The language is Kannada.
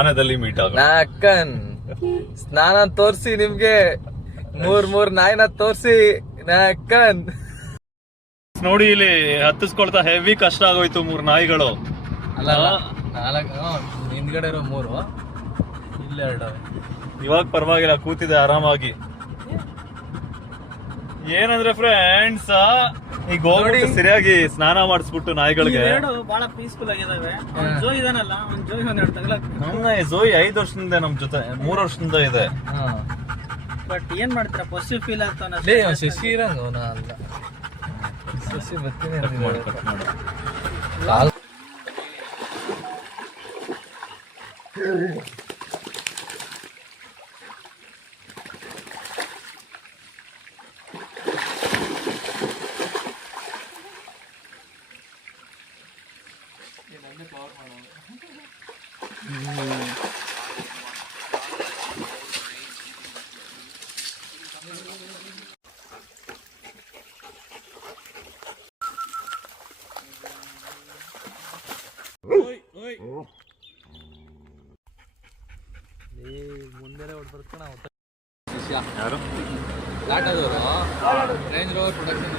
ಸ್ನಾನದಲ್ಲಿ ಮೀಟ್ ಆಗ ಅಕ್ಕನ್ ಸ್ನಾನ ತೋರ್ಸಿ ನಿಮ್ಗೆ ಮೂರ್ ನಾಯಿನ ತೋರ್ಸಿ ಅಕ್ಕನ್ ನೋಡಿ ಇಲ್ಲಿ ಹತ್ತಿಸ್ಕೊಳ್ತಾ ಹೆವಿ ಕಷ್ಟ ಆಗೋಯ್ತು 3 ನಾಯಿಗಳು. ಅಲ್ಲ 4 ಹಿಂದ್ಗಡೆ ಇರೋ 3 ಇಲ್ಲಿ 2. ಇವಾಗ ಪರವಾಗಿಲ್ಲ, ಕೂತಿದೆ ಆರಾಮಾಗಿ. ಏನಂದ್ರೆ ಫ್ರೆಂಡ್ಸ್, ಈಗ ಹೋಗಿ ಸರಿಯಾಗಿ ಸ್ನಾನ ಮಾಡಿಸ್ಬಿಟ್ಟು ನಾಯಿಗಳಿಗೆ ಬಹಳ ಪೀಸ್ಫುಲ್ ಆಗಿದಾವೆ. ಜೋಯ್ ಇದಾನಲ್ಲ, ಜೋಯ್ ಒಂದೆರಡು ತಗಲಕ್. ನಮ್ಮ ಜೋಯ್ 5 ವರ್ಷದಿಂದ ನಮ್ ಜೊತೆ, 3 ವರ್ಷದಿಂದ ಇದೆ. ಬಟ್ ಏನ್ ಮಾಡ್ತೀರಾ, ಪಾಸಿಟಿವ್ ಫೀಲ್ ಆಗ್ತಾನ. ಶಶಿ ಇರಂಗ ಅಲ್ಲ, ಶಶಿ ಬರ್ತೀನಿ ಮುಂದೆ ಹೊಡ್ಬರ್ಕಣ. ಯಾರು ಟಾಟಾದವರು ರೇಂಜ್ ರೋವರ್ ಪ್ರೊಡಕ್ಷನ್